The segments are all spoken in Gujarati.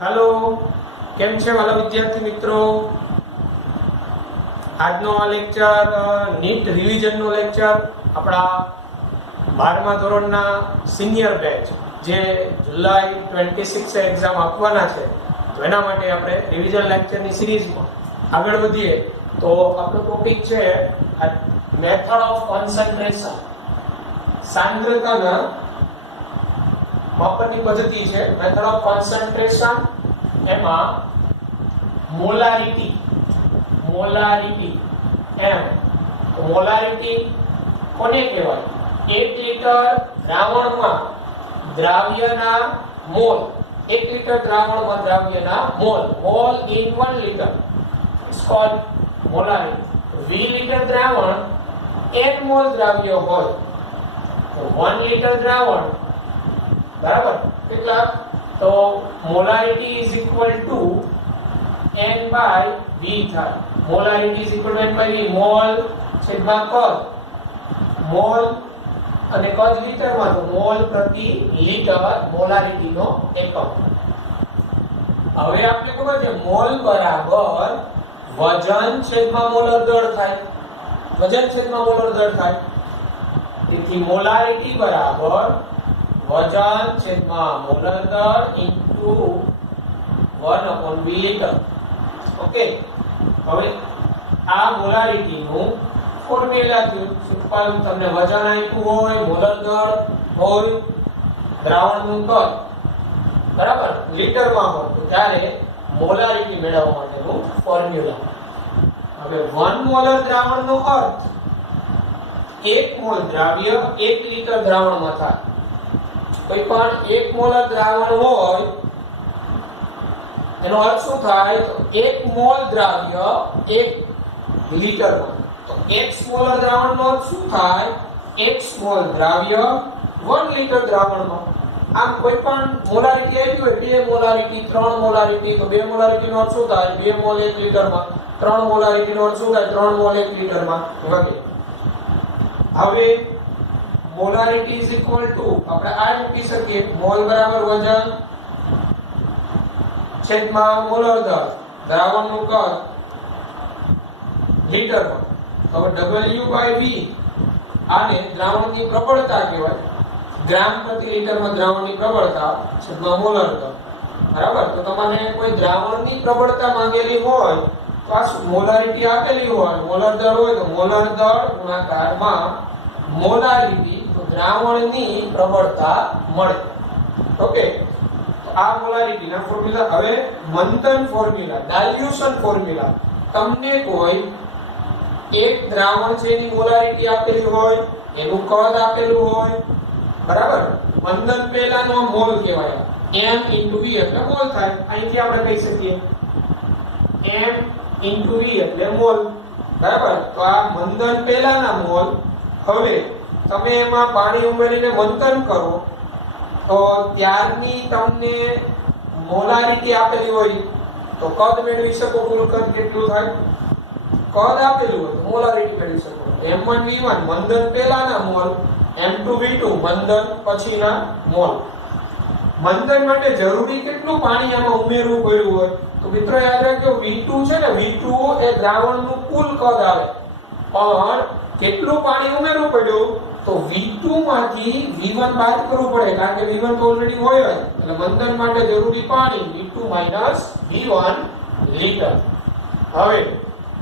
हेलो केम छे वाला विद्यार्थी मित्रों। આજનો આ લેક્ચર નીટ રિવિઝન નો લેક્ચર આપણા 12મા ધોરણના સિનિયર બેચ જે જુલાઈ 26 એક્ઝામ આપવાના છે તો એના માટે આપણે રિવિઝન લેક્ચરની સિરીઝમાં આગળ વધીએ તો આપણો ટોપિક છે મેથડ ઓફ કોન્સન્ટ્રેશન, સાંદ્રતાના માપનની પદ્ધતિ છે મેથડ ઓફ કોન્સન્ટ્રેશન। એમાં મોલારિટી એમ તો મોલારિટી કોને કહેવાય? 1 લિટર દ્રાવણમાં દ્રાવ્યના મોલ, 1 લિટર દ્રાવણમાં દ્રાવ્યના mole in 1 liter it's called molarity। 20 litre દ્રાવણ n મોલ દ્રાવ્ય હોય તો 1 લિટર દ્રાવણ બરાબર કેટલા? તો molarity is equal to n by v થાય। Molarity is equal to n by v, mole છેદમાં કદ, મોલ અને કદ લિટરમાં તો મોલ પ્રતિ લિટર મોલારિટીનો એકમ। હવે આપણે ખબર છે મોલ બરાબર વજન છેદમાં મોલર દળ થાય, વજન છેદમાં મોલર દળ થાય। તેથી મોલારિટી બરાબર વજન છેદમાં મોલર દળ ઇન્ટુ 1/v લિટર। ઓકે, હવે આ મોલારિટીનું ફોર્મ્યુલા થયું। સિમ્પલ, તમને વજન આપ્યું હોય, મોલર દળ હોય, દ્રાવણનું કદ બરાબર લિટરમાં હોય તો ત્યારે મોલારિટી મેળવવા માટેનું ફોર્મ્યુલા। હવે 1 મોલર દ્રાવણનો અર્થ 1 મોલ દ્રાવ્ય 1 લિટર દ્રાવણમાં થાય। કોઈ પણ 1 મોલર દ્રાવણ હોય એનો અર્થ શું થાય? તો 1 મોલ દ્રાવ્ય 1 લિટરમાં, તો 1 મોલર દ્રાવણનો અર્થ શું થાય? 1 મોલ દ્રાવ્ય 1 લિટર દ્રાવણમાં। આમ કોઈ પણ મોલારિટી આવી હોય, 2 મોલારિટી 3 મોલારિટી, તો 2 મોલારિટીનો અર્થ શું થાય? 2 મોલ 1 લિટરમાં। 3 મોલારિટીનો અર્થ શું થાય? 3 મોલ 1 લિટરમાં વગેરે। હવે મોલારિટી ઇઝ ઇક્વલ ટુ આપણે આ મૂકી શકીએ, મોલ બરાબર વજન છેદમાં મોલર દળ, દ્રાવણનું કદ લિટરમાં। હવે W/V આને દ્રાવણની પ્રબળતા કહેવાય, ગ્રામ પ્રતિ લિટરમાં દ્રાવણની પ્રબળતા છેદમાં મોલર દળ બરાબર। તો તમને કોઈ દ્રાવણની પ્રબળતા માંગેલી હોય તો આ મોલારિટી આપેલી હોય, મોલર દળ હોય તો મોલર દળ ગુણાકારમાં મોલારિટી, તો દ્રાવણની પ્રબળતા મળે। ઓકે, આ મોલારિટીના ફોર્મ્યુલા। હવે મંથન ફોર્મ્યુલા, ડાયલ્યુશન ફોર્મ્યુલા। તમને કોઈ એક દ્રાવણ છે એની મોલારિટી આપેલી હોય, એનું કદ આપેલું હોય બરાબર, મંથન પહેલાનો મોલ કહેવાય, m * v એટલે મોલ થાય। અહીંથી આપણે કહી શકીએ m * v એટલે મોલ બરાબર। તો આ મંથન પહેલાના મોલ। હવે તમે એમાં પાણી ઉમેરીને મંથન કરો તો ત્યારની તમને મોલારિટી આપેલી હોય તો કદ મેળવી શકો, કુલ કદ કેટલું થાય? કદ આપેલું હોય તો મોલારિટી મેળવી શકો। m1v1 મંથન પહેલાના મોલ, m2v2 મંથન પછીના મોલ। મંથન માટે જરૂરી કેટલું પાણી આમાં ઉમેરવું પડ્યું હોય તો મિત્રો યાદ રાખજો, v2 છે ને, v2 એ દ્રાવણનું કુલ કદ આવે, પણ કેટલું પાણી ઉમેરવું પડ્યું તો v2 માંથી v1 બાદ કરવું પડે, કારણ કે v1 તો ઓલરેડી હોય જ, એટલે મંથન માટે જરૂરી પાણી v2 v1 લિટર। હવે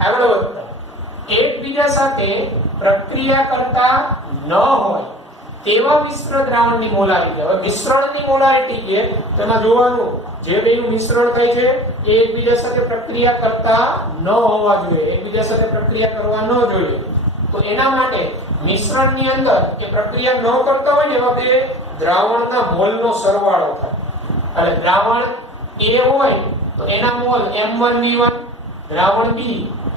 આગળ વધતા એકબીજા સાથે પ્રક્રિયા કરતા ન હોય તેવા મિશ્ર દ્રાવણની મોલારિટી। હવે મિશ્રણની મોલારિટી કે તેમાં જોવાનું જે બેનું મિશ્રણ થાય છે એ એકબીજા સાથે પ્રક્રિયા કરતા ન હોવા જોઈએ, એકબીજા સાથે પ્રક્રિયા કરવા ન જોઈએ। તો એના માટે મિશ્રણની અંદર કે પ્રક્રિયા ન કરતા હોય ને એવા બે દ્રાવણના મોલનો સરવાળો થાય। એટલે દ્રાવણ A હોય તો એના મોલ m1v1, દ્રાવણ B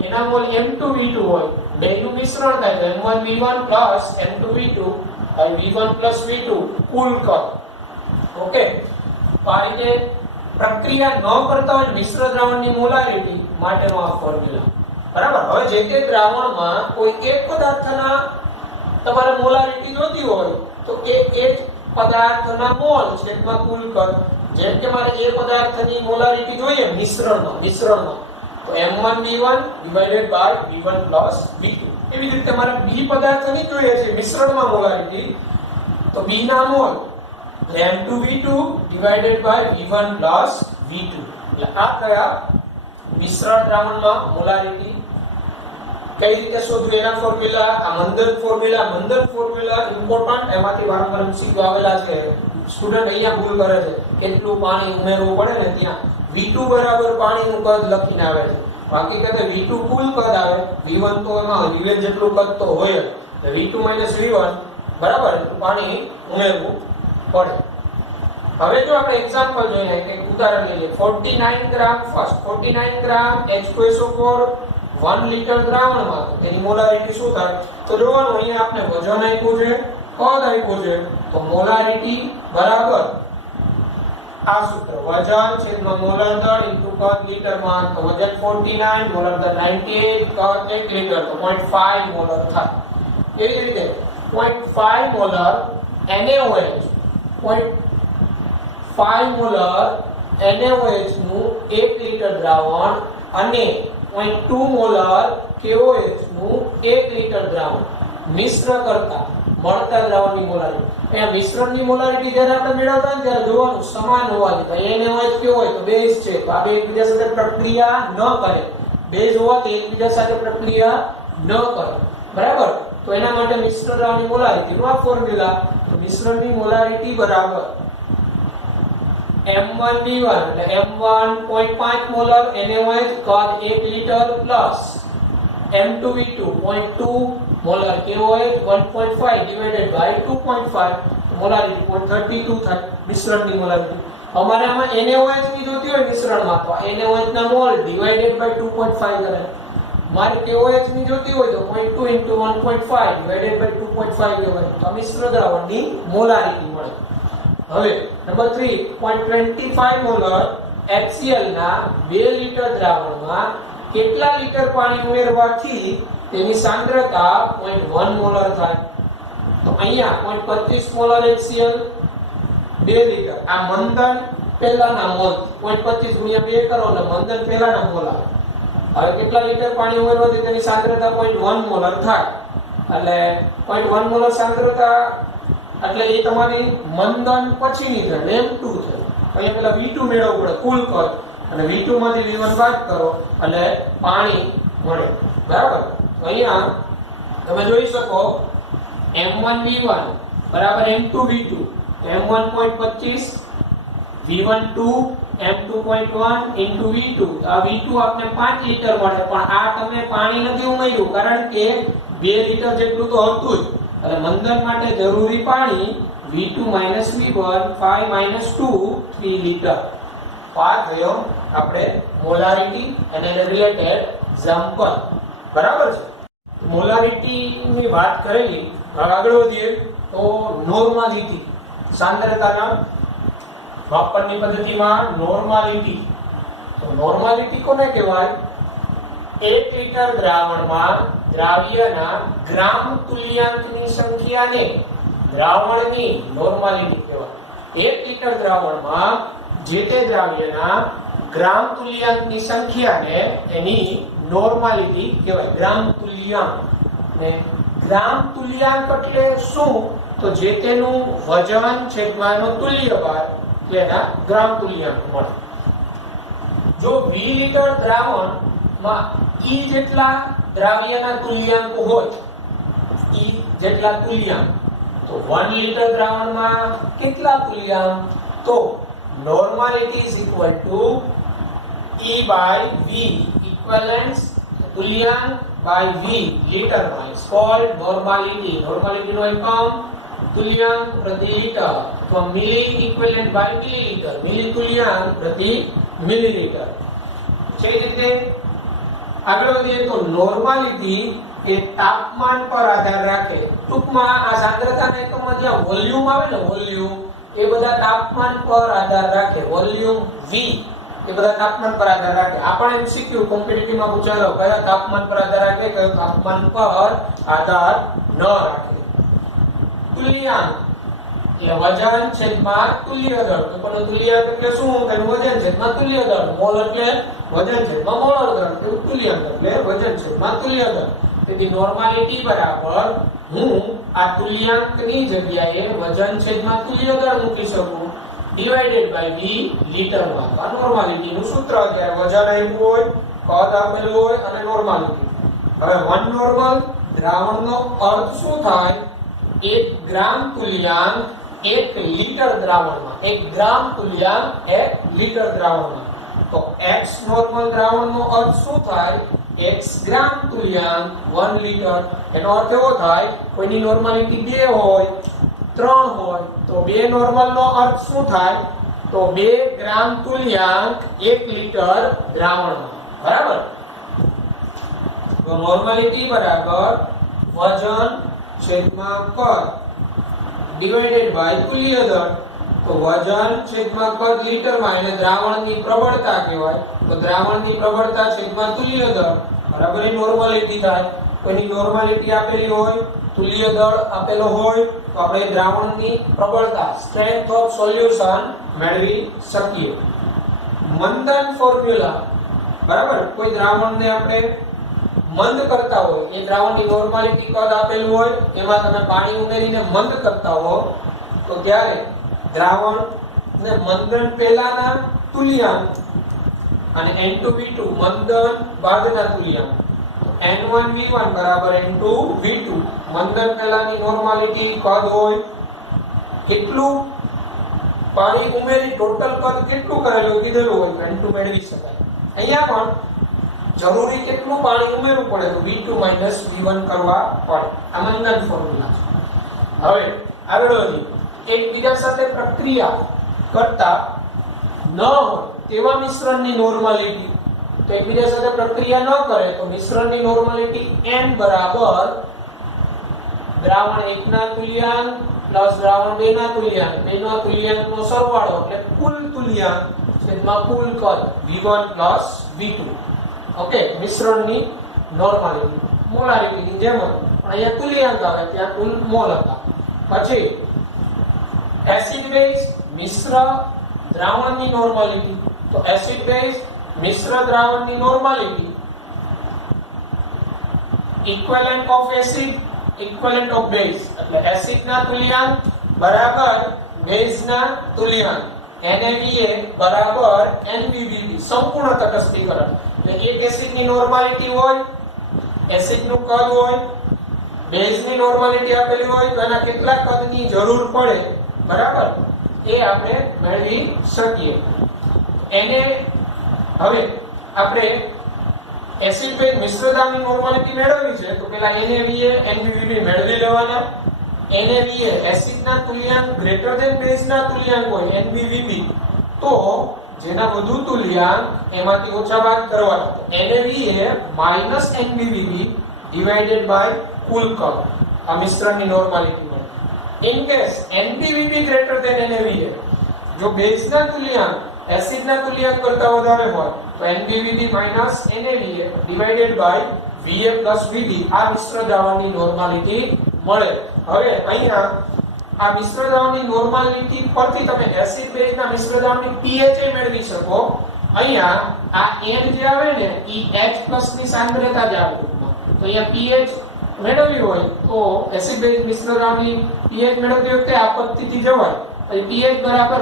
એના મોલ m2v2 હોય, બેનું મિશ્રણ થાય તો m1v1 m2v2 by V1 plus V2 કુલ કદ. ઓકે, તો આ રીતે પ્રક્રિયા ન કરતા હોય મિશ્ર દ્રાવણની મોલારિટી માટેનો આ ફોર્મ્યુલા. બરાબર. હવે જે તે દ્રાવણમાં કોઈ એક પદાર્થના તમારે મોલારિટી જોતી હોય તો એ જ પદાર્થના મોલ છેદમાં કુલ કદ. જેમ કે મારે એ પદાર્થની મોલારિટી જોઈએ મિશ્રણમાં તો M1V1 divided by V1 plus V2. એવી જ રીતે મારે B પદાર્થની જોઈએ છે મિશ્રણમાં મોલારિટી તો B ના mall M2V2 divided by V1 plus V2. એટલે આ કયા મિશ્રણ દ્રાવણમાં મોલારિટી કઈ રીતે શોધવું એના ફોર્મ્યુલા. આ મંદન ફોર્મ્યુલા ઇમ્પોર્ટન્ટ. એમાંથી વારંવાર MCQ આવેલા છે. સ્ટુડન્ટ અહીંયા ભૂલ કરે છે, કેટલું પાણી ઉમેરવું પડે ને ત્યાં V2 બરાબર પાણીનું કદ લખીને આવે છે. હકીકતે V2 કુલ કદ આવે, V1 તો એમાં V1 જેટલું કદ તો હોય જ. V2 V1 બરાબર એટલું પાણી ઉમેરવું પડે. હવે જો આપણે એક્ઝામ્પલ જોઈએ કે ઉદાહરણ લઈએ 49 ગ્રામ ફર્સ્ટ 49 ગ્રામ H2SO4 1 લિટર દ્રાવણમાં તો તેની મોલારિટી શું થાય તો જોવાનું. અહીંયા આપણે વજન આપ્યું છે, કદ આપ્યું છે તો મોલારિટી બરાબર આ સૂત્ર વજન છેદમાં મોલર દળ ઇન્ટુ કદ લિટરમાં. તો વજન 49 મોલર દળ 98 કદ 1 લિટર તો 0.5 મોલર થાય. એવી રીતે 0.5 મોલર NaOH 0.5 મોલર NaOH નું 1 લિટર દ્રાવણ અને 0.2 મોલર KOH નું 1 લિટર દ્રાવણ મિશ્ર કરતા મળતા દ્રાવણની મોલારિટી. અહીંયા મિશ્રણની મોલારિટી જ્યારે આપણે મેળવતા ને ત્યારે જોવાનું સમાન હોવા જોઈએ. NaOH કેવો હોય તો બેઝ છે તો આ બે એકબીજા સાથે પ્રક્રિયા ન કરે. બેઝ હોવાથી એકબીજા સાથે પ્રક્રિયા ન કરે. બરાબર. તો એના માટે મિશ્ર દ્રાવણની મોલારિટી નો આ ફોર્મ્યુલા. તો મિશ્રણની મોલારિટી બરાબર M1V1 એટલે M1 0.5 મોલર NaOH કદ 1 litre plus M2V2 0.2 molar KOH 1.5 divided by 2.5 molarity 0.32 થાય મિશ્રણની મોલારિટી. અમારે આમાં NaOH ની જોતી હોય મિશ્રણમાં તો NaOH ના મોલ ડિવાઇડેડ બાય 2.5 કરે. મારે KOH ની જોતી હોય તો 0.2 * 1.5 ડિવાઇડેડ બાય 2.5 લેવાય. તો મિશ્ર દ્રાવણની મોલારિટી મળે. હવે નંબર 3 0.25 મોલર HCl ના 2 લિટર દ્રાવણમાં કેટલા લિટર પાણી ઉમેરવાથી તેની સાંદ્રતા 0.1 મોલર થાય. તો અહીંયા 0.25 મોલર HCl 2 લિટર. આ મંદન પહેલાના મોલ 0.25 × 2 કરો એટલે મંદન પહેલાના મોલ આવે. હવે કેટલા લિટર પાણી ઉમેરવાથી તેની સાંદ્રતા 0.1 મોલર થાય. એટલે 0.1 મોલર સાંદ્રતા એટલે એ તમારી મંદન પછીની છે M2 છે. અહીંયા પેલા V2 મેળવવું પડે કુલ કદ અને V2 માંથી V1 બાદ કરો એટલે પાણી મળે. બરાબર. તો અહીંયા તમે જોઈ શકો M1V1 બરાબર M2V2 M1 0.25 V1 2 M2.1 into V2. આ V2 આપને 5 લિટર મળે પણ આ તમે પાણી નથી ઉમેર્યું કારણ કે 2 લિટર જેટલું તો હતું જ. એટલે મંદન માટે જરૂરી પાણી V2 - V1 5 - 2 3 લિટર. આ થયો આપણે મોલારિટી અને રિલેટેડ એક્ઝામ્પલ. બરાબર છે. મોલારિટી ની વાત કરેલી. હવે આગળ વધીએ તો નોર્માલિટી સાંદ્રતાના માપનની પદ્ધતિમાં નોર્માલિટી. તો નોર્માલિટી કોને કહેવાય? 1 લિટર દ્રાવણમાં દ્રાવ્યના ગ્રામ તુલ્યાંકની સંખ્યાને દ્રાવણની નોર્માલિટી કહેવાય. 1 લિટર દ્રાવણમાં જે તે દ્રાવ્યના ગ્રામ તુલ્યાંકની સંખ્યાને એની નોર્માલિટી કહેવાય. ગ્રામ તુલ્યાંક. ને ગ્રામ તુલ્યાંક એટલે શું? તો જે તેનું વજન છેદમાંનો તુલ્ય ભાર એટલે એના ગ્રામ તુલ્યાંક મળે. જો 20 લિટર દ્રાવણમાં E જેટલા દ્રાવ્યના તુલ્યાંક હોય, E જેટલા તુલ્યાંક, તો 1 લિટર દ્રાવણમાં કેટલા તુલ્યાંક? તો normality is equal to E by V, equivalence તુલ્યાંક by V લિટરમાં is called normality. normality નો એકમ તુલ્યાંક પ્રતિ લિટર અથવા મિલી ઇક્વિવેલન્ટ બાય મિલીલીટર. મિલી તુલ્યાંક પ્રતિ મિલીલીટર. જે રીતે આગળ વધીએ તો નોર્માલિટી એ તાપમાન પર આધાર રાખે. ટૂંકમાં આ સાંદ્રતાના એકમમાં જ્યાં વોલ્યુમ આવે ને વોલ્યુમ એ બધા તાપમાન પર આધાર રાખે. વોલ્યુમ V એ બધા તાપમાન પર આધાર રાખે. આપણે MCQ કોમ્પિટિટિવ માં પૂછાયો કયા તાપમાન પર આધાર રાખે કયા તાપમાન પર આધાર ન રાખે. તુલ્યાંક એટલે વજન છેદમાં તુલ્ય દળ. તો પણ તુલ્યાંક એટલે શું? તેનું વજન છેદમાં તુલ્ય દળ. મોલ એટલે વજન છેદમાં મોલર દળ. તો તુલ્યાંક એટલે વજન છેદમાં તુલ્ય દળ. તેથી નોર્માલિટી બરાબર હું આ તુલ્યાંકની જગ્યાએ વજન છેદમાં તુલ્ય દળ મૂકી શકું ડિવાઇડેડ બાય v લીટરમાં. આ નોર્માલિટીનું સૂત્ર છે. વજન આપ્યું હોય, કદ આપેલું હોય અને નોર્માલિટી. હવે 1 નોર્મલ દ્રાવણનો અર્થ શું થાય? 1 ગ્રામ તુલ્યાંક 1 લીટર દ્રાવણમાં. 1 ગ્રામ તુલ્યાંક 1 લીટર દ્રાવણમાં. તો x નોર્મલ દ્રાવણનો અર્થ શું થાય? x ગ્રામ તુલ્યાંક 1 લીટર. એનો અર્થ એવો થાય કોઈની નોર્માલિટી 2 હોય 3 હોય તો 2 નોર્મલ નો અર્થ શું થાય? તો 2 ગ્રામ તુલ્યાંક 1 લીટર દ્રાવણમાં. બરાબર? તો નોર્માલિટી બરાબર વજન છેદમાં કદ ડિવાઇડેડ બાય તુલ્ય દળ. તો વજન છેદમાં કદ લીટરમાં એટલે દ્રાવણની પ્રબળતા કહેવાય. તો દ્રાવણની પ્રબળતા છેદમાં તુલ્ય દળ બરાબર એ નોર્માલિટી થાય. કોઈની નોર્માલિટી આપેલી હોય, તુલ્ય દળ આપેલો હોય તો આપણે દ્રાવણની પ્રબળતા સ્ટ્રેન્થ ઓફ સોલ્યુશન મેળવી શકીએ. મંદન ફોર્મ્યુલા બરાબર. કોઈ દ્રાવણને આપણે મંદ કરતા હોય, એ દ્રાવણની નોર્માલિટી કદ આપેલું હોય, એમાં તમે પાણી ઉમેરીને મંદ કરતા હો તો ત્યારે દ્રાવણ ને મંદન પહેલાના તુલ્યાંક અને N2V2 મંદન બાદના તુલ્યાંક. N1V1 બરાબર N2V2. મંદન પહેલાની નોર્માલિટી કદ હોય કેટલું પાણી ઉમેરી ટોટલ કદ કેટલું કરેલું કીધેલું હોય તો N2 મેળવી શકાય. અહીંયા પણ જરૂરી કેટલું પાણી ઉમેરવું પડે તો V2 V1 કરવા પડે. આ મંદન ફોર્મ્યુલા છે. હવે આગળ વધીએ. એકબીજા સાથે પ્રક્રિયા કરતા ન હોય તેવા મિશ્રણની નોર્માલિટી. તો એકબીજા સાથે પ્રક્રિયા ન કરે તો મિશ્રણની નોર્માલિટી n બરાબર દ્રાવણ 1 ના તુલ્યાંક પ્લસ દ્રાવણ 2 ના તુલ્યાંક. બેનો તુલ્યાંકનો સરવાળો એટલે કુલ તુલ્યાંક છેદમાં કુલ કદ V1 V2. ઓકે, મિશ્રણની નોર્માલિટી મોલારિટીની જેમ પણ અહીંયા તુલ્યાંક આવે ત્યાં કુલ મોલ હતા. પછી એસિડ બેઝ મિશ્ર દ્રાવણની નોર્માલિટી. તો એસિડ બેઝ મિશ્ર દ્રાવણની normality equivalent of acid equivalent of base એટલે એસિડ ના તુલ્યાંક બરાબર બેઝ ના તુલ્યાંક. NaVa બરાબર NbVb સંપૂર્ણ તટસ્થીકરણ. એટલે એક એસિડની નોર્માલિટી હોય, એસિડનું કદ હોય, બેઝની નોર્માલિટી આપેલી હોય તો એના કેટલા કદની જરૂર પડે બરાબર એ આપણે મેળવી શકીએ. એને હવે આપણે એસિડ બેઝ મિશ્રતાની નોર્માલિટી મેળવવી છે તો પહેલા NaVa NbVb મેળવી લેવાના. NaVa એસિડના તુલ્યાંક ગ્રેટર ધેન બેઝના તુલ્યાંક હોય NbVb તો જેના વધુ તુલ્યાંક એમાંથી ઓછા બાદ કરવાના. NaVa NbVb ડિવાઇડેડ બાય કુલ કદ. આ મિશ્રણની નોર્માલિટી મળે. In case NbVb greater than NaVa જો બેઝના તુલ્યાંક એસિડના તુલ્યાંક કરતા વધારે હોય તો NbVb NaVa divided by Va Vb આ મિશ્ર દ્રાવણની નોર્માલિટી મળે. હવે અહીંયા આ મિશ્ર દ્રાવણની નોર્માલિટી પરથી તમે એસિડ બેઝના મિશ્ર દ્રાવણની pH મેળવી શકો. અહીંયા આ n જે આવે ને ઈ H+ ની સાંદ્રતા જ આવે. તો અહીંયા pH મેળવવી હોય તો એસિડ બેઝ મિશ્ર દ્રાવણની pH મેળવતી વખતે આ પદ્ધતિથી જવાય. pH બરાબર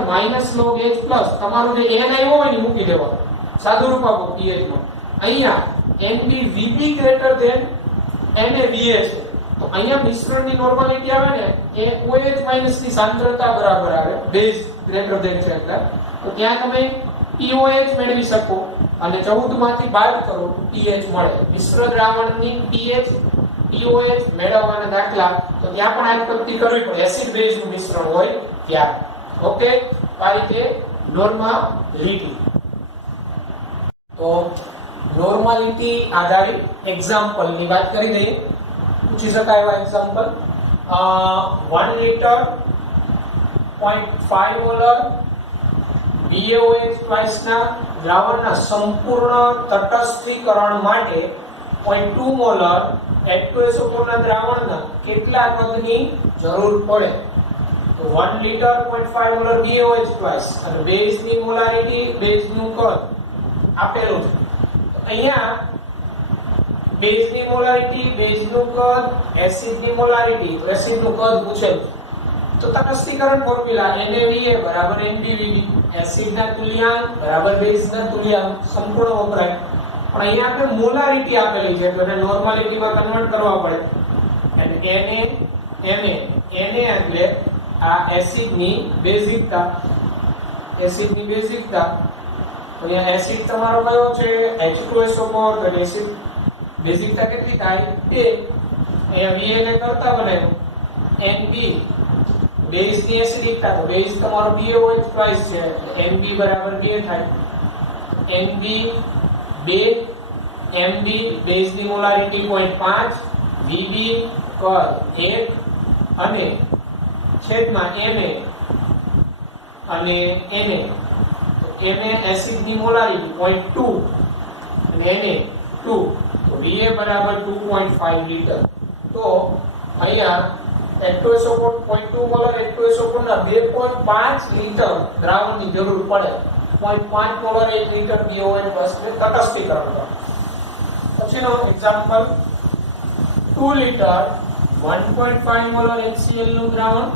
-log H+ તમારું જે n આવ્યો હોય ને મૂકી દેવાનું. સાદું રૂપ આપો pH માં. અહીંયા NbVb ગ્રેટર ધેન NaVa છે તો અહીંયા મિશ્રણની નોર્માલિટી આવે ને એ OH- ની સાંદ્રતા બરાબર આવે. બેઝ ગ્રેટર ધેન છે એટલે તો ત્યાં તમે POH મેળવી શકો અને 14 માંથી બાદ કરો તો pH મળે. મિશ્ર દ્રાવણની pH POH મેળવવાના દાખલા તો ત્યાં પણ આ પદ્ધતિ કરવી પડે. એસિડ બેઝ નું મિશ્રણ હોય ત્યાં. ઓકે, આ રીતે નોર્માલિટી. તો નોર્માલિટી આધારિત એક્ઝામ્પલ ની વાત કરી દઈએ. પૂછી શકાય એવા example 1 litre 0.5 molar BaOH twice ના દ્રાવણના સંપૂર્ણ તટસ્થીકરણ માટે 0.2 મોલર H2SO4 ના દ્રાવણના કેટલા કદની જરૂર પડે? તો 1 લિટર 0.5 મોલર BaOH ટ્વાઇસ અને બેઝની મોલારિટી, બેઝનું કદ આપેલું છે. તો અહીંયા બેઝની મોલારિટી, બેઝનું કદ, એસિડની મોલારિટી, એસિડનું કદ પૂછેલું છે. તો તટસ્થીકરણ ફોર્મ્યુલા NaVa NbVd, એસિડના તુલ્યાંક બરાબર બેઝના તુલ્યાંક સંપૂર્ણ વપરાય. પણ અહીંયા આપણે મોલારિટી આપેલી છે તો એને નોર્માલિટીમાં કન્વર્ટ કરવા પડે. અને Na એટલે આ એસિડની બેઝિકતા, એસિડની બેઝિકતા. તો અહીંયા એસિડ તમારો કયો છે? H2SO4. તો એસિડ બેઝિકતા કેટલી થાય? 2. અહીંયા Va ને કરતા બનાવ્યું. Nb બેઝની એસિડિકતા, તો બેઝ તમારો BaOH ટ્વાઇસ છે, Nb બરાબર 2 થાય. Nb 2, Mb બેઝની મોલારિટી 0.5, Vb કદ 1 અને છેદમાં Na અને Na. તો Na એસિડની મોલારિટી 0.2 અને Na 2. તો Va બરાબર 2.5 લિટર. તો અહીંયા H2SO4 0.2 મોલર H2SO4 ના 2.5 લિટર દ્રાવણની જરૂર પડે. 0.5 મોલર 1 લિટર BaOH ને તટસ્થીકરણ કરો. પછીનો એક્ઝામ્પલ 2 લિટર 1.5 મોલર HCl નું દ્રાવણ,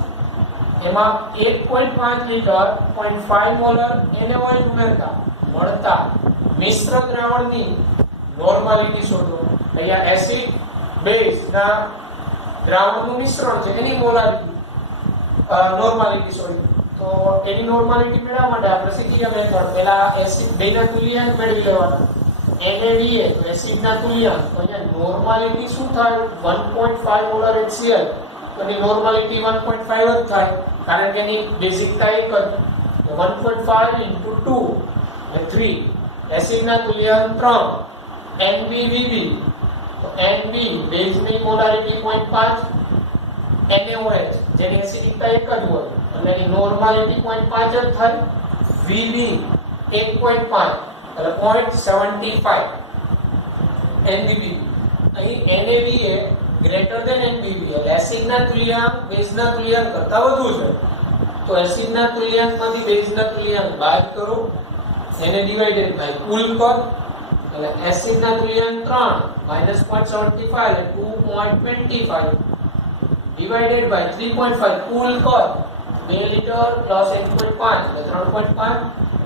એમાં 1.5 લિટર 0.5 મોલર NaOH ઉમેરતા મળતા મિશ્ર દ્રાવણની નોર્માલિટી શોધો. અહીંયા એસિડ બેઝ ના દ્રાવણનું મિશ્રણ છે એની મોલારિટી નોર્માલિટી શોધી. તો એની નોર્માલિટી મેળવવા માટે આપણે શીખી ગયા મેથડ. પહેલા એસિડ બેના તુલ્યાંક મેળવી લેવાના. NaVa તો એસિડના તુલ્યાંક. તો અહીંયા નોર્માલિટી શું થાય? 1.5 મોલર HCl. તો એની નોર્માલિટી 1.5 જ થાય કારણ કે એની બેઝિકતા એક જ. 1.5 * 2 એટલે 3. એસિડના તુલ્યાંક 3. NbVb તો Nb બેઝની મોલારિટી 0.5, NaOH જેની એસિડિકતા એક જ હોય એટલે એની નોર્માલિટી 0.5 જ થાય. Vb 1.5 એટલે 0.75 NbV. અહીં NaVa ગ્રેટર ધેન NbV એટલે એસિડના તુલ્યાંક બેઝના તુલ્યાંક કરતા વધુ છે. તો એસિડના તુલ્યાંકમાંથી બેઝના તુલ્યાંક બાદ કરો, એને ડિવાઇડેડ બાય કુલ કર. એટલે એસિડના તુલ્યાંક 3 -0.75 એટલે 2.25 ડિવાઇડેડ બાય 3.5 કુલ કર. 2 લિટર પ્લસ 1.5 એટલે 3.5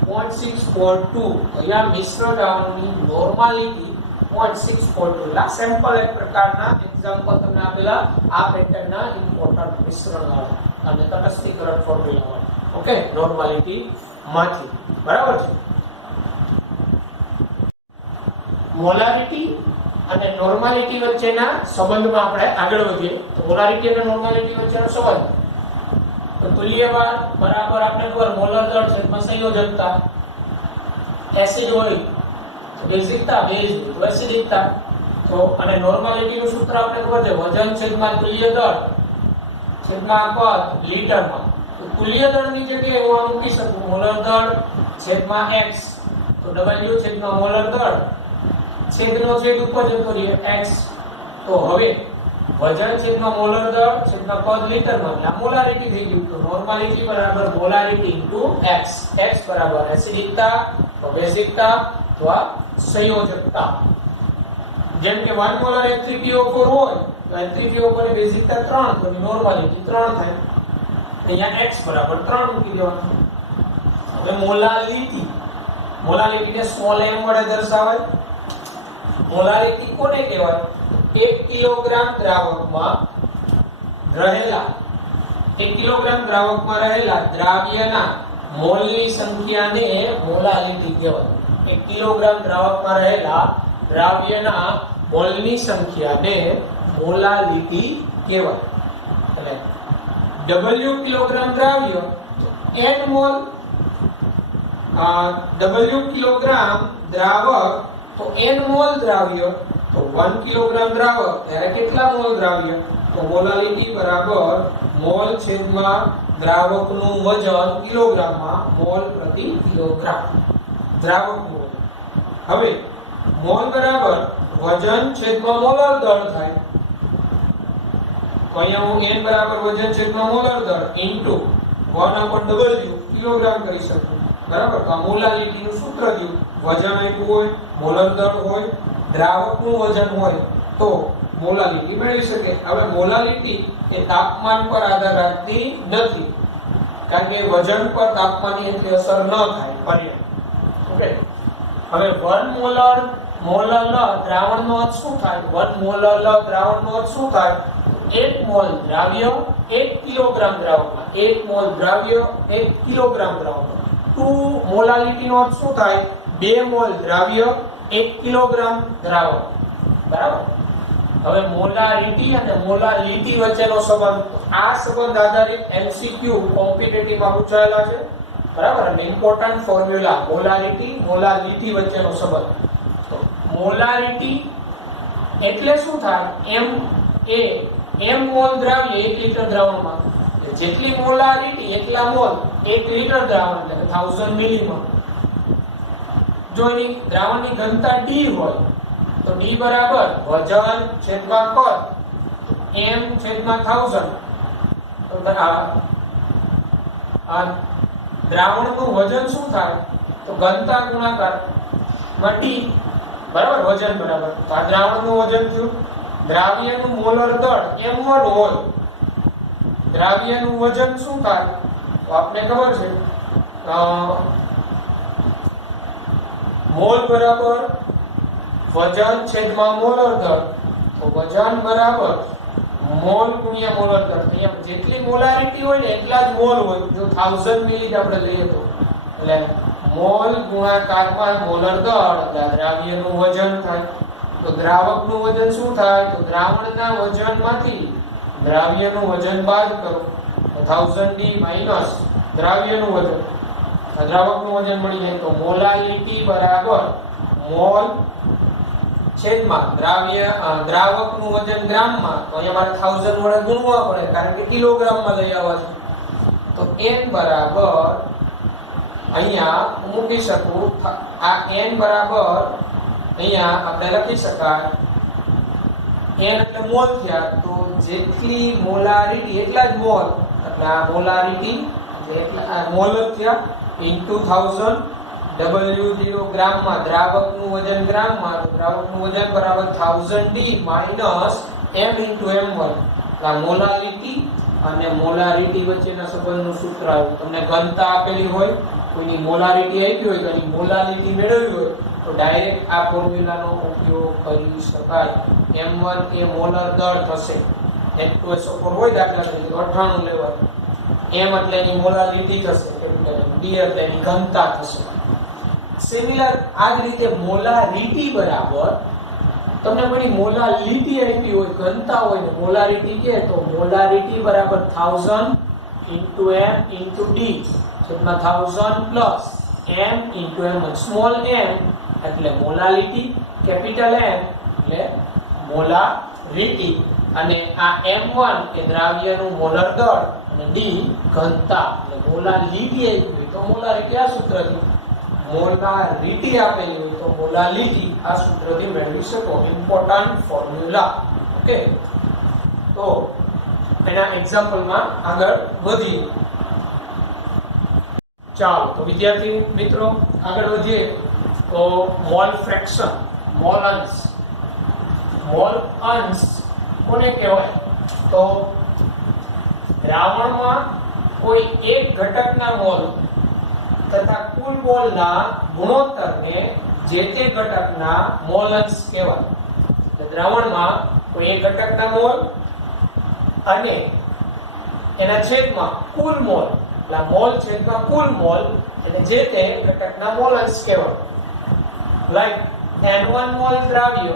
0.642. અહીંયા મિશ્ર દ્રાવણની નોર્માલિટી 0.642. એટલે સેમ્પલ એક પ્રકારના એક્ઝામ્પલ તમને આપેલા આ પેટર્નના ઇમ્પોર્ટન્ટ મિશ્રણવાળા અને તટસ્થીકરણ ફોર્મ્યુલાવાળા. ઓકે, નોર્માલિટી માંથી બરાબર છે. મોલારિટી અને નોર્માલિટી વચ્ચેના સંબંધમાં આપણે આગળ વધીએ. તો મોલારિટી અને નોર્માલિટી વચ્ચેનો સંબંધ તો તુલ્યભાર બરાબર આપણે ખબર મોલર દળ છેદમાં સંયોજકતા. એસિડ હોય તો બેઝિકતા, બેઝ તો એસિડિકતા. તો અને નોર્માલિટી નું સૂત્ર આપણે ખબર છે વજન છેદમાં તુલ્ય દળ છેદમાં કદ લીટરમાં. તો તુલ્ય દળની જગ્યાએ હું આ મૂકી શકું મોલર દળ છેદમાં x. તો W છેદમાં મોલર દળ છેદનો છેદ ઉપર જતો રહે x. તો હવે વજન છેદમાં મોલર દળ છેદમાં કદ લીટરમાં એટલે મોલારિટી થઈ ગયું. તો નોર્માલિટી બરાબર મોલારિટી ઇન્ટુ x. x બરાબર એસિડિકતા તો બેઝિકતા તો આ સંયોજકતા. જેમ કે 1 મોલર H3PO4 હોય તો H3PO4 ની બેઝિકતા 3 તો એની નોર્માલિટી 3 થાય. અહીંયા x બરાબર 3 મૂકી દેવાનું. હવે મોલારિટીને સ્મોલ m વડે દર્શાવાય. મોલારિટી કોને કહેવાય? 1 કિલોગ્રામ દ્રાવકમાં રહેલા દ્રાવ્યના મોલની સંખ્યાને મોલારિટી કહેવાય. 1 કિલોગ્રામ દ્રાવકમાં રહેલા દ્રાવ્યના મોલની સંખ્યાને મોલારિટી કહેવાય. એટલે W કિલોગ્રામ દ્રાવ્ય n મોલ W કિલોગ્રામ દ્રાવક તો n મોલ દ્રાવ્ય તો 1 કિલોગ્રામ દ્રાવક ત્યારે કેટલા મોલ દ્રાવ્ય તો મોલાલિટી બરાબર મોલ છેદમાં દ્રાવકનું વજન કિલોગ્રામમાં મોલ પ્રતિ કિલોગ્રામ દ્રાવકનું વજન હવે મોલ બરાબર વજન છેદમાં મોલર દળ થાય તો અહીંયા હું n બરાબર વજન છેદમાં મોલર દળ ઇન્ટુ 1/W કિલોગ્રામ કરી શકું બરાબર તો આ મોલાલિટી નું સૂત્ર થયું વજન આપ્યું હોય મોલર દળ હોય દ્રાવકનું વજન હોય તો મોલાલિટી મેળવી શકે હવે મોલાલિટી એ તાપમાન પર આધાર રાખતી નથી કારણ કે વજન પર તાપમાનની એટલી અસર ન થાય પર્યાય ઓકે હવે 1 મોલર દ્રાવણનો અર્થ શું થાય 1 મોલર દ્રાવણનો અર્થ શું થાય 1 મોલ દ્રાવ્ય 1 કિલોગ્રામ દ્રાવકમાં 1 મોલ દ્રાવ્ય 1 કિલોગ્રામ દ્રાવકમાં 2 મોલાલિટી નો અર્થ શું થાય 2 મોલ દ્રાવ્ય 1 કિલોગ્રામ દ્રાવક બરાબર હવે મોલારિટી અને મોલાલિટી વચ્ચેનો સંબંધ આ સંબંધ આધારિત MCQ કોમ્પિટિટિવ માં પૂછાયેલા છે બરાબર અને ઇમ્પોર્ટન્ટ ફોર્મ્યુલા મોલારિટી મોલાલિટી વચ્ચેનો સંબંધ તો મોલારિટી એટલે શું થાય m મોલ દ્રાવ્ય 1 લિટર દ્રાવણમાં જેટલી મોલારિટી એટલા મોલ 1 લિટર દ્રાવણ એટલે 1000 મિલીમાં જો એની દ્રાવણની ઘનતા d હોય તો d બરાબર વજન છેદમાં કદ m છેદમાં 1000 તો આ દ્રાવણનું વજન શું થાય તો ઘનતા ગુણાકાર માં d બરાબર વજન બરાબર તો આ દ્રાવણનું વજન થયું દ્રાવ્યનું મોલર દળ m1 હોય દ્રાવ્યનું વજન શું થાય તો આપણે ખબર છે મોલ બરાબર વજન છેદમાં મોલર દળ તો વજન બરાબર મોલ ગુણ્યા મોલર દળ અહીંયા જેટલી મોલારિટી હોય ને એટલા જ મોલ હોય જો 1000 મિલી આપણે લઈએ તો એટલે મોલ ગુણાકારમાં મોલર દળ એટલે દ્રાવ્યનું વજન થાય તો દ્રાવકનું વજન શું થાય તો દ્રાવણના વજનમાંથી દ્રાવ્યનું વજન બાદ કરો તો 1000d માઈનસ દ્રાવ્યનું વજન દ્રાવકનું વજન મળી જાય તો મોલાલિટી બરાબર મોલ છેદમાં દ્રાવકનું વજન ગ્રામમાં તો અહીંયા મારે 1000 વડે ગુણવા પડે કારણ કે કિલોગ્રામમાં લઈ આવવા છે તો n બરાબર અહીંયા મૂકી શકું આ n બરાબર અહીંયા આપણે લખી શકાય n એટલે મોલ થયા તો જેટલી મોલારિટી એટલા જ મોલ એટલે આ મોલારિટી એટલા મોલ થયા ઇન્ટુ 1000 W0 ગ્રામમાં દ્રાવકનું વજન ગ્રામમાં તો દ્રાવકનું વજન બરાબર 1000d minus m into m1 આ મોલાલિટી અને મોલારિટી વચ્ચેના સંબંધનું સૂત્ર આવ્યું તમને ઘનતા આપેલી હોય કોઈની મોલારિટી આપી હોય તો એની મોલાલિટી મેળવવી હોય તો ડાયરેક્ટ આ ફોર્મ્યુલાનો ઉપયોગ કરી શકાય m1 એ મોલર દળ થશે H2SO4 હોય દાખલા તરીકે 98 લેવાય m એટલે એની મોલાલિટી થશે કેપિટલ d એટલે એની ઘનતા થશે સિમિલર આ જ રીતે મોલારિટી બરાબર તમને કોઈની મોલાલિટી આપી હોય ઘનતા હોય ને મોલારિટી કે તો મોલારિટી બરાબર 1000 into m into d છેદમાં 1000 plus m into m small m એટલે મોલાલિટી કેપિટલ M એટલે મોલારિટી અને આ m1 એ દ્રાવ્યનું મોલર દળ અને d ઘનતા એટલે મોલાલિટી આપી હોય તો મોલારિટી આ સૂત્રથી મોલારિટી આપેલી હોય તો મોલાલિટી આ સૂત્રથી મેળવી શકો ઇમ્પોર્ટન્ટ ફોર્મ્યુલા ઓકે તો એના એક્ઝામ્પલમાં આગળ વધીએ ચાલો તો વિદ્યાર્થી મિત્રો આગળ વધીએ તો મોલ ફ્રેક્શન મોલ અંશ કોને કહેવાય તો દ્રાવણમાં કોઈ એક ઘટકના મોલ તથા કુલ મોલના ગુણોત્તરને જે તે ઘટકના મોલ અંશ કહેવાય દ્રાવણમાં કોઈ એક ઘટકના મોલ અને એના છેદમાં કુલ મોલ એટલે મોલ છેદમાં કુલ મોલ એટલે જે તે ઘટકના મોલ અંશ કહેવાય લાઈક n1 મોલ દ્રાવ્ય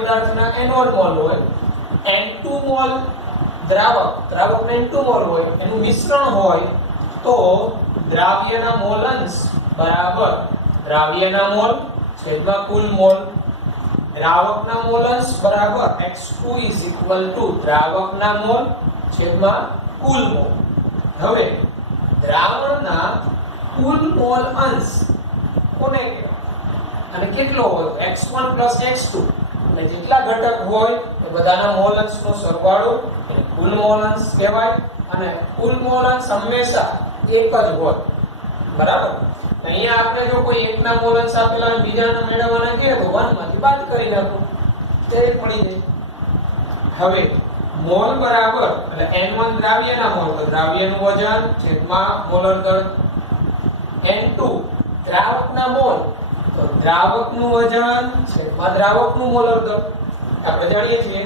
પદાર્થના n1 મોલ હોય n2 મોલ દ્રાવકના n2 મોલ હોય એનું મિશ્રણ હોય તો દ્રાવ્યના મોલ અંશ બરાબર દ્રાવ્યના મોલ છેદમાં કુલ મોલ. દ્રાવકના મોલ અંશ બરાબર x2 દ્રાવકના મોલ છેદમાં કુલ મોલ. હવે દ્રાવણના કુલ મોલ અંશ કોને કહેવાય અને કેટલો હોય? x1 x2. એટલે જેટલા ઘટક હોય એ બધાના મોલ અંશનો સરવાળો એટલે કુલ મોલ અંશ કહેવાય. અને કુલ મોલ અંશ હંમેશા એક જ હોય. બરાબર? અહીંયા આપણે જો કોઈ એકના મોલ અંશ આપેલા અને બીજાના મેળવવાના કહે તો 1 માંથી બાદ કરી નાખો તો એક મળી જાય. હવે મોલ બરાબર એટલે n1 દ્રાવ્યના મોલ તો દ્રાવ્યનું વજન છેદમાં મોલર દળ. n2 દ્રાવકના મોલ તો દ્રાવકનું વજન છેદમાં દ્રાવકનું મોલર દળ. આપણે જાણીએ છીએ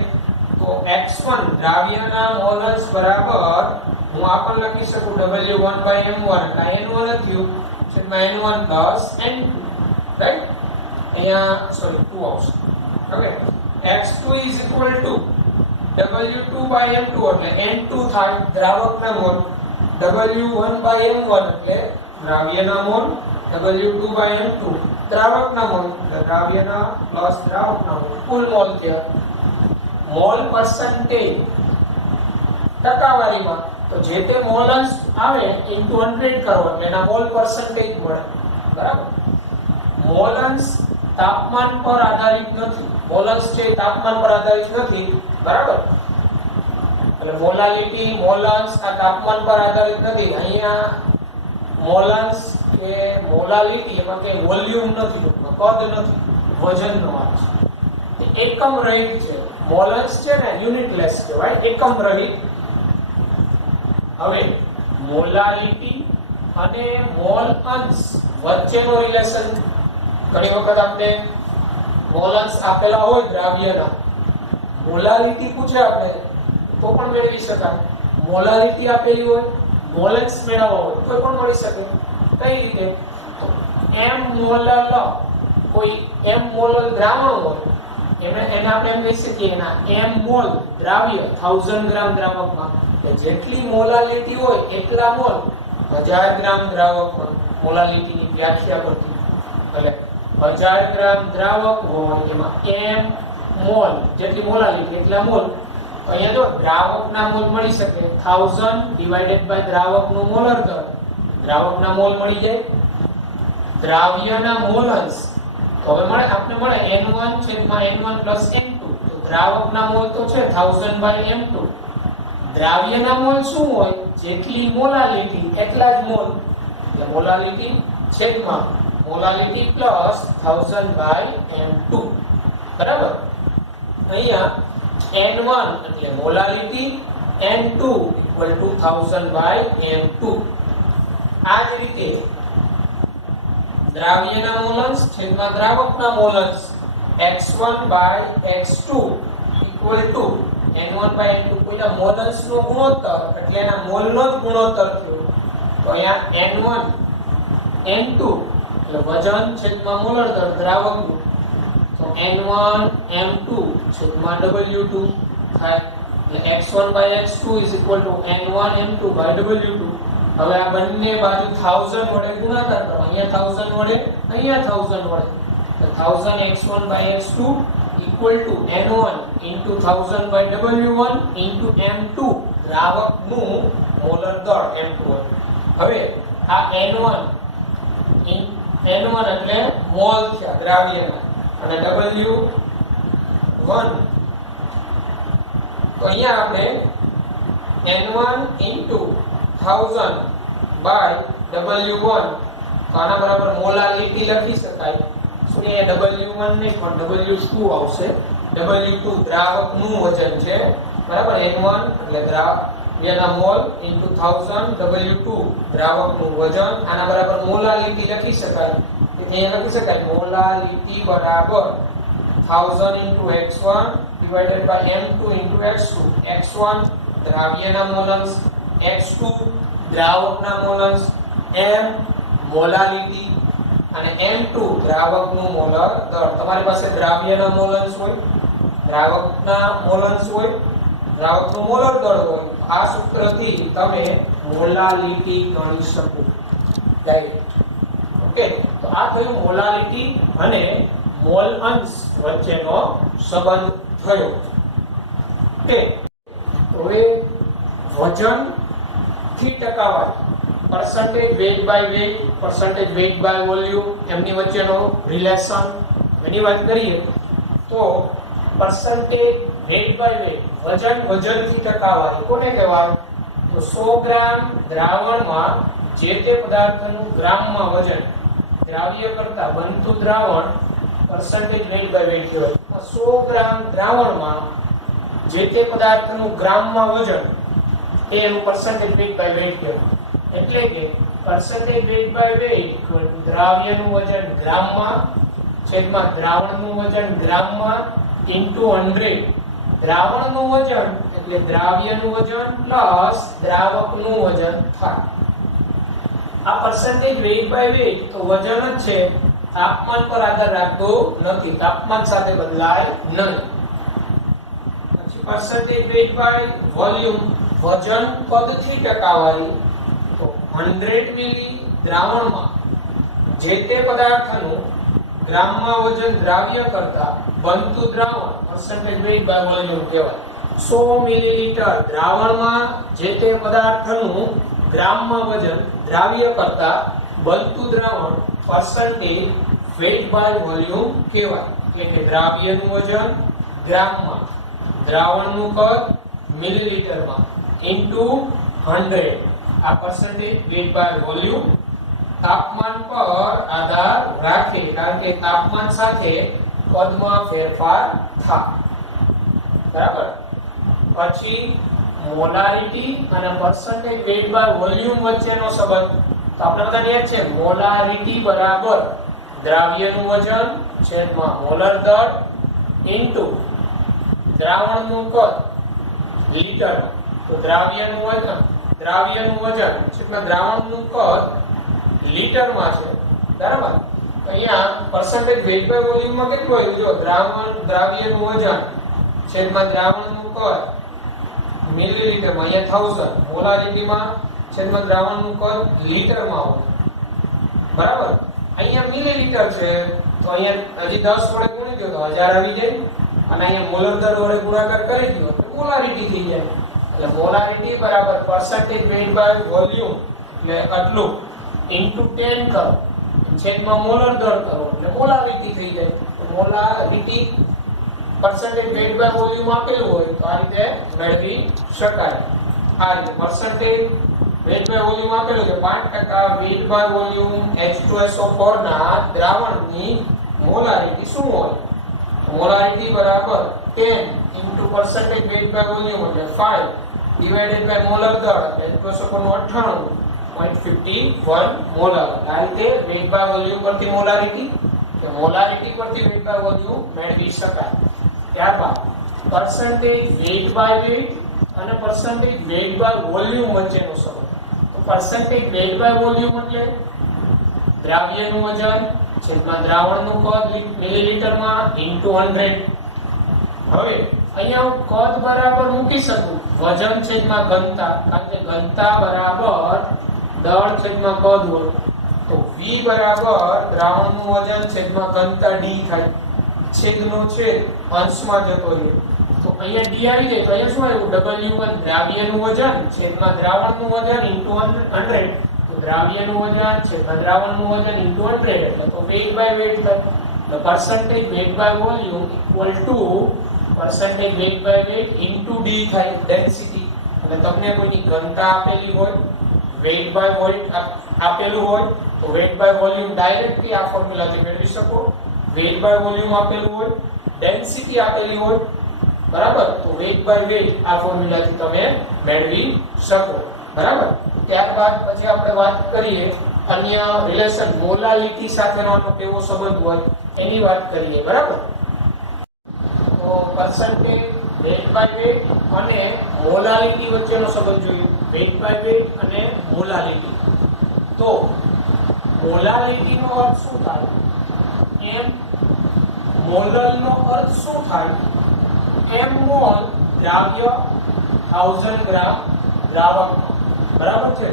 તો x1 દ્રાવ્યના મોલ અંશ બરાબર હું આ પણ લખી શકું W1/m1 એટલે n1 થયું છેદમાં n1 + n2 રાઈટ. અહીંયા સોરી 2 આવશે. હવે x2 W2/m2 એટલે n2 થાય દ્રાવકના મોલ. W1/m1 એટલે દ્રાવ્યના મોલ. W2/m2 દ્રાવકના મોલ દ્રાવ્યના પ્લસ દ્રાવકના મોલ કુલ મોલ થયા. મોલ પર્સન્ટેજ ટકાવારીમાં તો જે તે મોલ અંશ આવે into 100 કરો એટલે એના મોલ પર્સન્ટેજ મળે. બરાબર? મોલ અંશ તાપમાન પર આધારિત નથી. મોલ અંશ છે તાપમાન પર આધારિત નથી. બરાબર? એટલે મોલાલિટી મોલ અંશ આ તાપમાન પર આધારિત નથી. અહીંયા મોલ અંશ કે મોલાલિટી એમાં કે વોલ્યુમ નથી, કદ નથી, વજનનો અંશ છે. એકમ રહિત છે. મોલ અંશ છે ને યુનિટલેસ કહેવાય, એકમ રહિત. હવે મોલાલિટી અને મોલ અંશ વચ્ચેનો રિલેશન ઘણી વખત આપણે મોલ અંશ આપેલા હોય દ્રાવ્યના, મોલાલિટી પૂછે આપણે તો પણ મેળવી શકાય. મોલાલિટી આપેલી હોય, મોલ અંશ મેળવવો હોય તો પણ મળી શકે. કઈ રીતે? તો m મોલલ કોઈ m મોલલ દ્રાવણ હોય એને આપણે એમ કહી શકીએ એના m મોલ દ્રાવ્ય 1000 ગ્રામ દ્રાવકમાં જેટલી મોલાલિટી હોય એટલા મોલ 1000 ગ્રામ દ્રાવકમાં. મોલાલિટીની વ્યાખ્યા પરથી એટલે 1000 ગ્રામ દ્રાવક હોય એમાં m મોલ જેટલી મોલાલિટી એટલા મોલ. અહીંયા જો દ્રાવકના મોલ મળી શકે 1000 ડિવાઇડેડ બાય દ્રાવકનું મોલર દળ. દ્રાવકના મોલ મળી જાય. દ્રાવ્યના મોલ અંશ તો હવે આપણે મળે n1 છેદમાં n1 + n2. તો દ્રાવકના મોલ તો છે 1000/m2. દ્રાવ્યના મોલ શું હોય? જેટલી મોલાલિટી એટલા જ મોલ. એટલે મોલાલિટી છેદમાં મોલાલિટી પ્લસ 1000/m2. બરાબર? અહીંયા n1 એટલે મોલાલિટી, n2 = 1000/m2. આ જ રીતે દ્રાવ્યના મોલ અંશ છેદમાં દ્રાવકના મોલ અંશ x1/x2 = n1/n2. કોઈના મોલ અંશનો ગુણોત્તર એટલે એના મોલનો જ ગુણોત્તર થયો. તો અહીંયા n1 n2 એટલે વજન છેદમાં મોલર દળ દ્રાવકનું તો n1 m2 છેદમાં w2 થાય. એટલે x1/x2 = n1 m2/w2. હવે આ બંને બાજુ 1000 વડે ગુણાકાર કરો. અહીંયા 1000 વડે, અહીંયા 1000 વડે. તો 1000 x1/x2 = n1 * 1000/w1 * m2 દ્રાવકનું molar દળ m2. હવે આ n1 એટલે મોલ થયા દ્રાવ્યના અને w1 તો અહીંયા આપણે n1 * 1000/w1 તો આના બરાબર મોલાલિટી લખી શકાય. શું એ w1 નહીં પણ w2 આવશે. w2 દ્રાવકનું વજન છે. બરાબર? n1 એટલે દ્રાવ્યના મોલ * 1000 w2 દ્રાવકનું વજન. આના બરાબર મોલાલિટી લખી શકાય. તેથી અહીંયા લખી શકાય મોલાલિટી બરાબર 1000 * x1 / m2 * x2. x1 દ્રાવ્યના mall અંશ, x2 દ્રાવકના મોલ અંશ, m મોલાલિટી અને m2 દ્રાવકનું મોલર દળ. તમારી પાસે દ્રાવ્યના મોલ અંશ હોય, દ્રાવકના મોલ અંશ હોય, દ્રાવકનું મોલર દળ હોય. આ સૂત્રથી તમે મોલાલિટી ગણી શકો ડાયરેક્ટ. ઓકે, તો આ થયું મોલારિટી અને મોલ અંશ વચ્ચેનો સંબંધ થયો. ઓકે, હવે વજન થી ટકાવારી, percentage weight by weight, percentage weight by volume, એમની વચ્ચેનો રિલેશન એની વાત કરીએ તો percentage weight by weight, વજનથી ટકાવારી કોને કહેવાય? તો 100 ગ્રામ દ્રાવણમાં જે તે પદાર્થનું ગ્રામમાં વજન દ્રાવ્ય કરતા બનતું દ્રાવણ percentage weight by weight કહેવાય. 100 ગ્રામ દ્રાવણમાં જે તે પદાર્થનું ગ્રામમાં વજન એ એનું percentage weight by weight કહેવાય. એટલે કે percentage weight by weight દ્રાવ્યનું વજન ગ્રામમાં છેદમાં દ્રાવણનું વજન ગ્રામમાં into 100. દ્રાવણનું વજન એટલે દ્રાવ્યનું વજન પ્લસ દ્રાવકનું વજન થાય. આ percentage weight by weight તો વજન જ છે, તાપમાન પર આધાર રાખતો નથી, તાપમાન સાથે બદલાય નહીં. પછી percentage weight by volume, વજન પદથી ટકાવારી, તો 100 મિલી દ્રાવણમાં જે તે પદાર્થનું ગ્રામમાં વજન દ્રાવ્ય કરતા બનતું દ્રાવણ percentage weight by volume કહેવાય. 100 મિલીલીટર દ્રાવણમાં જે તે પદાર્થનું ગ્રામમાં વજન દ્રાવ્ય કરતા બનતું દ્રાવણ percentage weight by volume કહેવાય. એટલે કે દ્રાવ્યનું વજન ગ્રામમાં, દ્રાવણનું કદ મિલીલીટરમાં into 100. આ percentage weight by volume તાપમાન પર આધાર રાખે, કારણ કે તાપમાન સાથે કદમાં ફેરફાર થાય. બરાબર. પછી મોલારિટી અને percentage weight by volume વચ્ચેનો સંબંધ તો આપણે બધાને યાદ છે, મોલારિટી બરાબર દ્રાવ્યનું વજન છેદમાં મોલર દર ઇન્ટુ દ્રાવણનું કદ લીટરમાં. તો દ્રાવ્યનું વજન છેદમાં દ્રાવણનું કદ લીટરમાં છે. બરાબર. અહીંયા percentage weight by volume માં કેટલું આવ્યું? જો દ્રાવ્યનું વજન છેદમાં દ્રાવણનું કદ મિલીલીટરમાં, અહીંયા 1000. મોલારિટીમાં છેદમાં દ્રાવણનું કદ લીટરમાં હોય. બરાબર. અહીંયા મિલીલીટર છે તો અહીંયા હજી 10 વડે ગુણી દો તો 1000 આવી જાય, અને અહીંયા મોલર દર વડે ગુણાકાર કરી દો તો મોલારિટી થઈ જાય. એટલે મોલારિટી બરાબર percentage weight by volume એટલે આટલું into 10 કરો છેદમાં મોલર દર કરો એટલે મોલારિટી થઈ જાય. તો molarity percentage weight by volume આપેલું હોય તો આ રીતે મેળવી શકાય. આ રીતે percentage weight by volume આપેલું છે 5% weight by volume H2SO4 ના દ્રાવણની મોલારિટી શું હોય? મોલારિટી બરાબર 10 into percentage weight by volume એટલે 5 divided by મોલર દર એટલે H2SO4 નું 98.51 મોલર. આ રીતે weight by volume પરથી મોલારિટી કે મોલારિટી પરથી weight by volume મેળવી શકાય. ત્યારબાદ percentage weight by weight અને percentage weight by volume વચ્ચેનો સંબંધ. તો percentage weight by volume એટલે દ્રાવ્યનું વજન છેદમાં દ્રાવણનું કદ મિલીલીટરમાં into 100. હવે અહીંયા હું કદ બરાબર મૂકી શકું વજન છેદમાં ઘનતા, કારણ કે ઘનતા બરાબર દળ છેદમાં કદ હોય. તો V બરાબર દ્રાવણનું વજન છેદમાં ઘનતા D થાય. છેદનો છેદ અંશમાં જતો રહે તો અહીંયા D આવી જાય. તો અહીંયા શું આવ્યું? W1 દ્રાવ્યનું વજન છેદમાં દ્રાવણનું વજન into 100. તો દ્રાવ્યનું વજન છેદમાં દ્રાવણનું વજન into 100 એટલે તો weight by weight થાય. તો percentage weight by volume equal to percentage weight by weight into D થાય, density. અને તમને કોઈની ઘનતા આપેલી હોય, weight by weight આપેલું હોય તો weight by volume ડાયરેક્ટલી આ ફોર્મ્યુલાથી મેળવી શકો. weight by volume આપેલું હોય, density આપેલી હોય, બરાબર, તો weight by weight આ ફોર્મ્યુલાથી તમે મેળવી શકો. બરાબર. ત્યારબાદ પછી આપણે વાત કરીએ અન્ય રિલેશન મોલાલિટી સાથેનો આનો કેવો સંબંધ હોય એની વાત કરીએ. બરાબર. તો percentage weight by weight અને મોલાલિટી વચ્ચેનો સંબંધ જોઈએ. weight by weight અને મોલાલિટી. તો મોલાલિટીનો અર્થ શું થાય? એમ મોલનો અર્થ શું થાય? એમ મોલ દ્રાવ્ય 1000 ગ્રામ દ્રાવકમાં. બરાબર છે.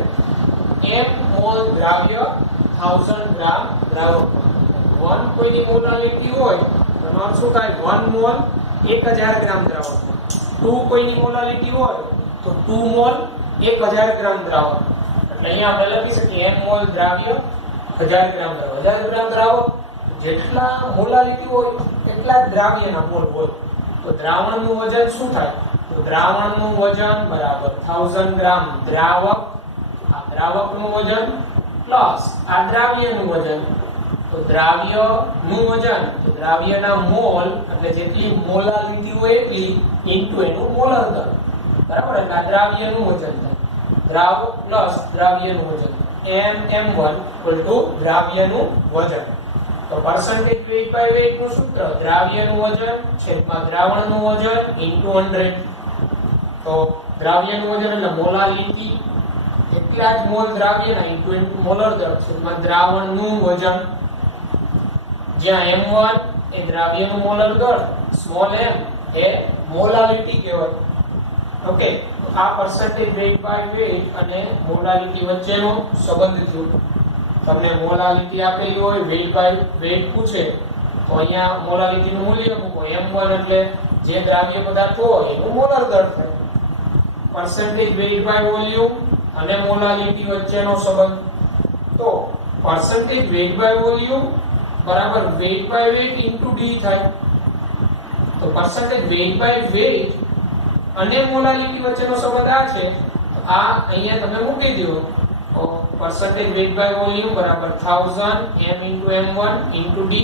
એમ મોલ દ્રાવ્ય 1000 ગ્રામ દ્રાવકમાં 1 કોઈની મોલાલિટી હોય તો એનો અર્થ શું થાય 1 મોલ 1000 ગ્રામ દ્રાવકમાં 2 કોઈની મોલાલિટી હોય તો 2 મોલ 1000 ગ્રામ દ્રાવક એટલે અહીંયા આપણે લખી શકીએ m મોલ દ્રાવ્ય 1000 ગ્રામ દ્રાવક 1000 ગ્રામ દ્રાવક જેટલા મોલાલિટી હોય એટલા જ દ્રાવ્યના મોલ હોય તો દ્રાવણનું વજન શું થાય તો દ્રાવણનું વજન બરાબર 1000 ગ્રામ દ્રાવક આ દ્રાવકનું વજન પ્લસ આ દ્રાવ્યનું વજન તો દ્રાવ્યનું વજન તો દ્રાવ્યના મોલ એટલે જેટલી મોલાલિટી હોય એટલી ઇન્ટુ એનું મોલર દર બરાબર એટલે આ દ્રાવ્યનું વજન થાય દ્રાવક પ્લસ દ્રાવ્યનું વજન m1 દ્રાવ્યનું વજન તો percentage weight by weight નું સૂત્ર દ્રાવ્યનું વજન છેદમાં દ્રાવણનું વજન ઇન્ટુ 100 તો દ્રાવ્યનું વજન એટલે મોલાલિટી એટલા જ મોલ દ્રાવ્યના ઇન્ટુ મોલર દર છેદમાં દ્રાવણનું વજન જ્યાં m1 એ દ્રાવ્યનું મોલર દર સ્મોલ m એ મોલાલિટી કહેવાય ઓકે તો આ percentage weight by weight અને મોલાલિટી વચ્ચેનો સંબંધ થયો તમને મોલાલિટી આપેલી હોય weight by weight પૂછે તો અહીંયા મોલાલિટીનું મૂલ્ય મૂકો m1 એટલે જે દ્રાવ્ય પદાર્થ હોય એનું મોલર દર થાય percentage weight by volume અને મોલાલિટી વચ્ચેનો સંબંધ તો percentage weight by volume બરાબર weight by weight into d થાય તો percentage weight by weight અને મોલાલિટી વચ્ચેનો સંબંધ આ છે તો આ અહીંયા તમે મૂકી દો તો percentage weight by volume બરાબર 1000 m into m1 into d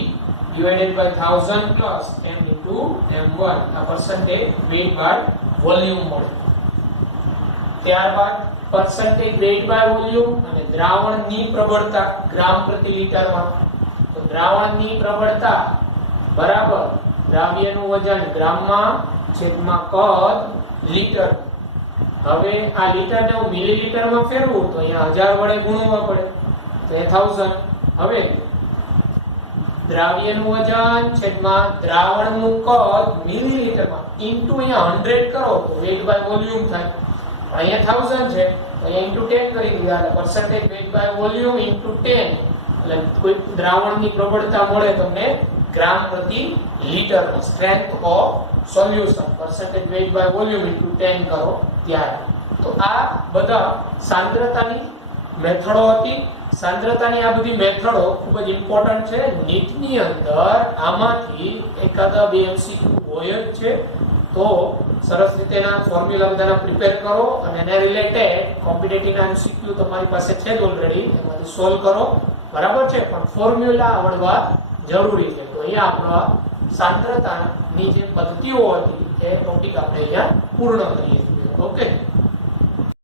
divided by 1000 plus m into m1 આ percentage weight by volume મળે ત્યારબાદ percentage weight by volume અને દ્રાવણની પ્રબળતા ગ્રામ પ્રતિ લિટરમાં તો દ્રાવણની પ્રબળતા બરાબર દ્રાવ્યનું વજન ગ્રામમાં છેદમાં કદ લિટર હવે આ લિટરને હું મિલીલીટરમાં ફેરવું તો અહીંયા 1000 વડે ગુણવા પડે તો એ 1000 હવે દ્રાવ્યનું વજન છેદમાં દ્રાવણનું કદ મિલીલીટરમાં ઇન્ટુ અહીંયા 100 કરો તો weight by volume થાય અહીંયા 1000 છે તો અહીંયા ઇન્ટુ 10 કરી દીધા એટલે percentage weight by volume into 10 એટલે કોઈ દ્રાવણની પ્રબળતા મળે તમને ગ્રામ પ્રતિ લિટરમાં strength of solution percentage weight by volume into 10 કરો ત્યારે તો આ બધા સાંદ્રતાની મેથડો હતી સાંદ્રતાની આ બધી મેથડો ખૂબ જ ઇમ્પોર્ટન્ટ છે નીટની અંદર આમાંથી એકાદા બે MCQ હોય જ છે તો સરસ રીતેના ફોર્મ્યુલા બધાના પ્રિપેર કરો અને એને રિલેટેડ કોમ્પિટિટિવના MCQ તમારી પાસે છે જ ઓલરેડી એમાંથી સોલ્વ કરો બરાબર છે પણ ફોર્મ્યુલા આવડવા જરૂરી છે તો અહીંયા આપણો સાંદ્રતાની જે પદ્ધતિઓ હતી એ ટોપિક આપણે અહીંયા પૂર્ણ કરીએ છીએ ઓકે